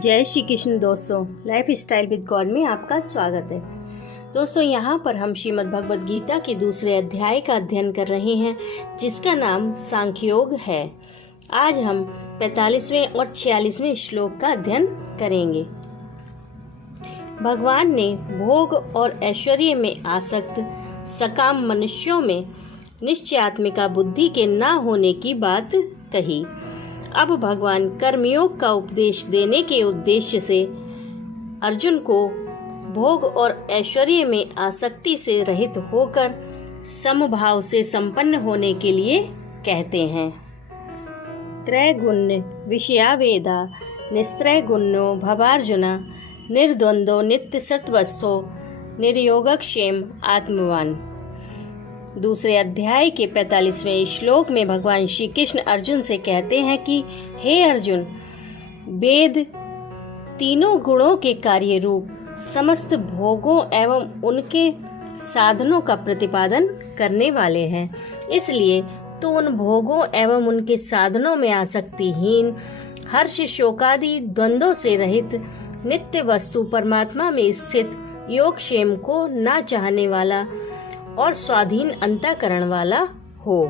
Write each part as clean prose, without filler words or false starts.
जय श्री कृष्ण दोस्तों, life style with God में आपका स्वागत है। दोस्तों, यहाँ पर हम श्रीमद् भगवद गीता के दूसरे अध्याय का अध्ययन कर रहे हैं, जिसका नाम सांख्योग है। आज हम 45वें और 46वें श्लोक का अध्ययन करेंगे। भगवान ने भोग और ऐश्वर्य में आसक्त सकाम मनुष्यों में निश्चयात्मिका बुद्धि के न होने की बात कही। अब भगवान कर्मयोग का उपदेश देने के उद्देश्य से अर्जुन को भोग और ऐश्वर्य में आसक्ति से रहित होकर समभाव से संपन्न होने के लिए कहते हैं। त्रैगुण्य विषयावेदा निस्त्रैगुण्यो भवार्जुना निर्द्वंद्वो नित्य सत्वस्थो निर्योगक्षेम आत्मवान। दूसरे अध्याय के 45वें श्लोक में भगवान श्री कृष्ण अर्जुन से कहते हैं कि हे अर्जुन, वेद तीनों गुणों के कार्य रूप समस्त भोगों एवं उनके साधनों का प्रतिपादन करने वाले हैं। इसलिए तो उन भोगों एवं उनके साधनों में आसक्तिहीन, हर्ष शोकादि द्वंद्वों से रहित नित्य वस्तु परमात्मा में स्थित योगक्षेम को न चाहने वाला और स्वाधीन अंतःकरण वाला हो।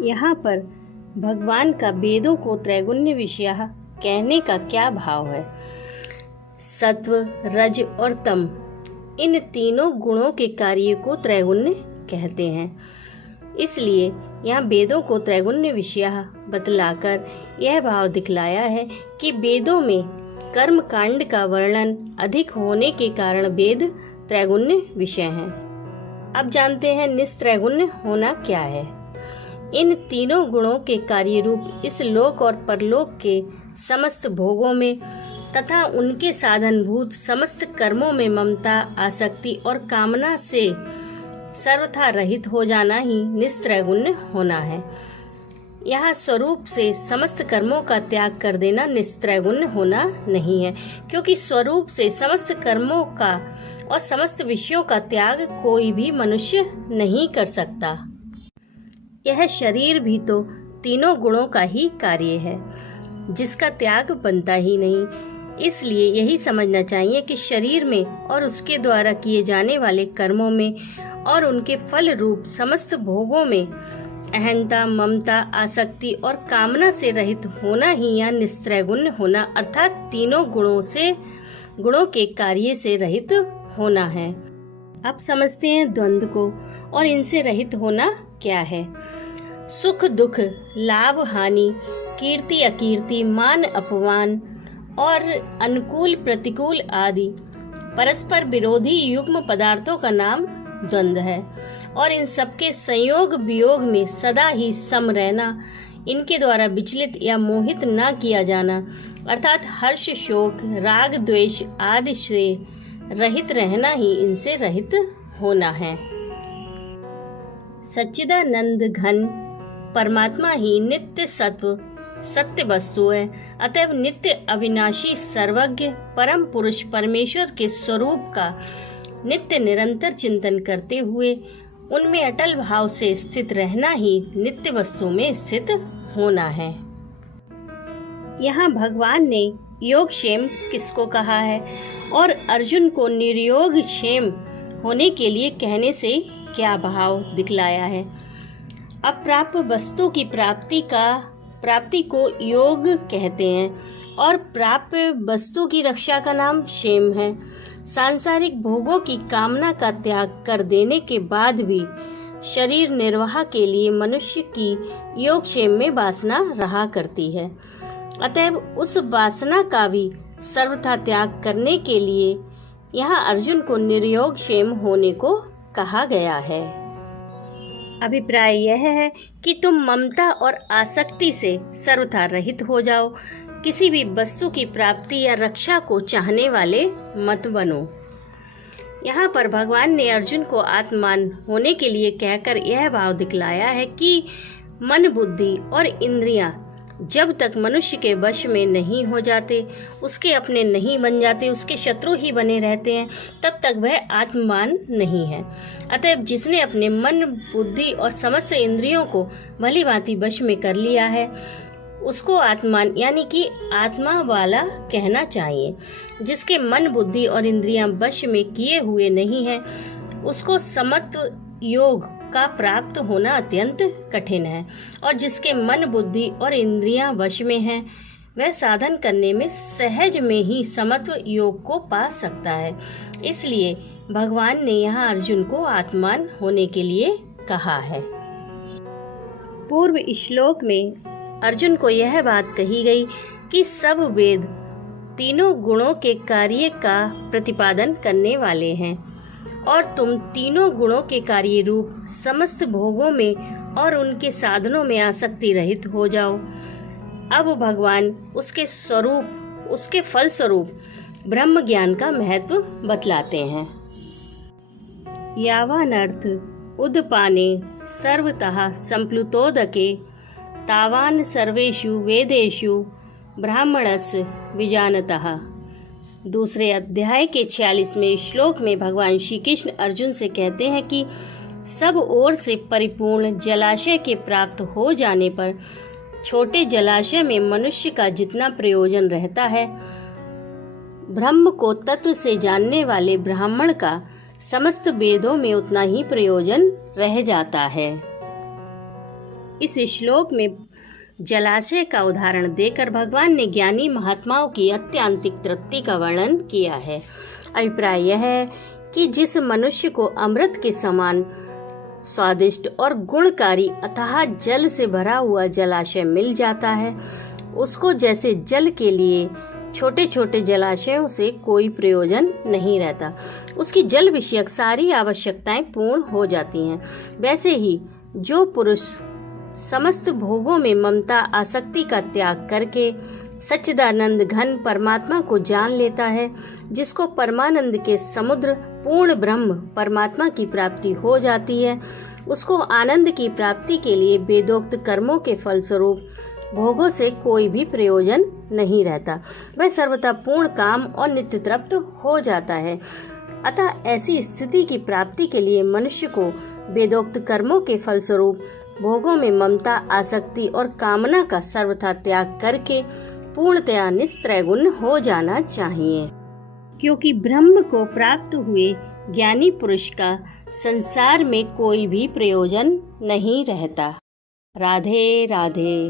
यहाँ पर भगवान का वेदों को त्रैगुण्य विषय कहने का क्या भाव है? सत्व, रज और तम, इन तीनों गुणों के कार्य को त्रैगुण्य कहते हैं। इसलिए यहाँ वेदों को त्रैगुण्य विषय बतलाकर यह भाव दिखलाया है कि वेदों में कर्म कांड का वर्णन अधिक होने के कारण वेद त्रैगुण्य विषय हैं। अब जानते हैं निस्त्रैगुण्य होना क्या है। इन तीनों गुणों के कार्य रूप इस लोक और परलोक के समस्त भोगों में तथा उनके साधनभूत समस्त कर्मों में ममता, आसक्ति और कामना से सर्वथा रहित हो जाना ही निस्त्रैगुण्य होना है। यहाँ स्वरूप से समस्त कर्मों का त्याग कर देना निस्त्रैगुण्य होना नहीं है, क्योंकि स्वरूप से समस्त कर्मों का और समस्त विषयों का त्याग कोई भी मनुष्य नहीं कर सकता। यह शरीर भी तो तीनों गुणों का ही कार्य है, जिसका त्याग बनता ही नहीं। इसलिए यही समझना चाहिए कि शरीर में और उसके द्वारा किए जाने वाले कर्मों में और उनके फल रूप समस्त भोगों में अहंता, ममता, आसक्ति और कामना से रहित होना ही या निस्त्रैगुण्य होना अर्थात तीनों गुणों के कार्य से रहित होना है। अब समझते हैं द्वंद्व को और इनसे रहित होना क्या है। सुख दुख, लाभ हानि, कीर्ति अकीर्ति, मान अपमान और अनुकूल प्रतिकूल आदि परस्पर विरोधी युग्म पदार्थों का नाम द्वंद्व है, और इन सबके संयोग वियोग में सदा ही सम रहना, इनके द्वारा विचलित या मोहित न किया जाना अर्थात हर्ष शोक राग द्वेष आदि से रहित रहना ही इनसे रहित होना है। सच्चिदानंद घन परमात्मा ही नित्य सत्व सत्य वस्तु है। अतएव नित्य अविनाशी सर्वज्ञ परम पुरुष परमेश्वर के स्वरूप का नित्य निरंतर चिंतन करते हुए उनमें अटल भाव से स्थित रहना ही नित्य वस्तु में स्थित होना है। यहाँ भगवान ने योगक्षेम किसको कहा है और अर्जुन को निर्योग क्षेम होने के लिए कहने से क्या भाव दिखलाया है? अप्राप्य वस्तु की प्राप्ति को योग कहते हैं और प्राप्य वस्तु की रक्षा का नाम क्षेम है। सांसारिक भोगों की कामना का त्याग कर देने के बाद भी शरीर निर्वाह के लिए मनुष्य की योगक्षेम में वासना रहा करती है। अतएव उस वासना का भी सर्वथा त्याग करने के लिए यहाँ अर्जुन को निर्योग क्षेम होने को कहा गया है। अभिप्राय यह है कि तुम ममता और आसक्ति से सर्वथा रहित हो जाओ, किसी भी वस्तु की प्राप्ति या रक्षा को चाहने वाले मत बनो। यहाँ पर भगवान ने अर्जुन को आत्मान होने के लिए कहकर यह भाव दिखलाया है कि मन, बुद्धि और इंद्रियां जब तक मनुष्य के वश में नहीं हो जाते, उसके अपने नहीं बन जाते, उसके शत्रु ही बने रहते हैं, तब तक वह आत्मवान नहीं है। अतएव जिसने अपने मन, बुद्धि और समस्त इंद्रियों को भली भांति वश में कर लिया है, उसको आत्मान यानी कि आत्मा वाला कहना चाहिए। जिसके मन बुद्धि और इंद्रियां वश में किए हुए नहीं है, उसको समत्व योग का प्राप्त होना अत्यंत कठिन है, और जिसके मन बुद्धि और इंद्रियां वश में हैं, वह साधन करने में सहज में ही समत्व योग को पा सकता है। इसलिए भगवान ने यहाँ अर्जुन को आत्मान होने के लिए कहा है। पूर्व श्लोक में अर्जुन को यह बात कही गई कि सब वेद तीनों गुणों के कार्य का प्रतिपादन करने वाले हैं, और तुम तीनों गुणों के कार्य रूप समस्त भोगों में और उनके साधनों में आसक्ति रहित हो जाओ। अब भगवान उसके स्वरूप, उसके फल स्वरूप ब्रह्म ज्ञान का महत्व बतलाते हैं। यावानर्थ उदपाने सर्वतः संप्लुतोदके तावान सर्वेषु वेदेषु ब्राह्मणस्य विजानतः। दूसरे अध्याय के 46वें श्लोक में भगवान श्री कृष्ण अर्जुन से कहते हैं कि सब ओर से परिपूर्ण जलाशय के प्राप्त हो जाने पर छोटे जलाशय में मनुष्य का जितना प्रयोजन रहता है, ब्रह्म को तत्व से जानने वाले ब्राह्मण का समस्त वेदों में उतना ही प्रयोजन रह जाता है। इस श्लोक में जलाशय का उदाहरण देकर भगवान ने ज्ञानी महात्माओं की अत्यांतिक तृप्ति का वर्णन किया है। अभिप्राय यह है कि जिस मनुष्य को अमृत के समान स्वादिष्ट और गुणकारी अथाह जल से भरा हुआ जलाशय मिल जाता है, उसको जैसे जल के लिए छोटे छोटे जलाशयों से कोई प्रयोजन नहीं रहता, उसकी जल विषयक सारी आवश्यकताएं पूर्ण हो जाती हैं, वैसे ही जो पुरुष समस्त भोगों में ममता आसक्ति का त्याग करके सच्चिदानंद घन परमात्मा को जान लेता है, जिसको परमानंद के समुद्र पूर्ण ब्रह्म परमात्मा की प्राप्ति हो जाती है, उसको आनंद की प्राप्ति के लिए वेदोक्त कर्मों के फलस्वरूप भोगों से कोई भी प्रयोजन नहीं रहता, वह सर्वथा पूर्ण काम और नित्य तृप्त हो जाता है। अतः ऐसी स्थिति की प्राप्ति के लिए मनुष्य को वेदोक्त कर्मों के फलस्वरूप भोगों में ममता आसक्ति और कामना का सर्वथा त्याग करके पूर्णतया निस्त्रैगुण हो जाना चाहिए, क्योंकि ब्रह्म को प्राप्त हुए ज्ञानी पुरुष का संसार में कोई भी प्रयोजन नहीं रहता। राधे राधे।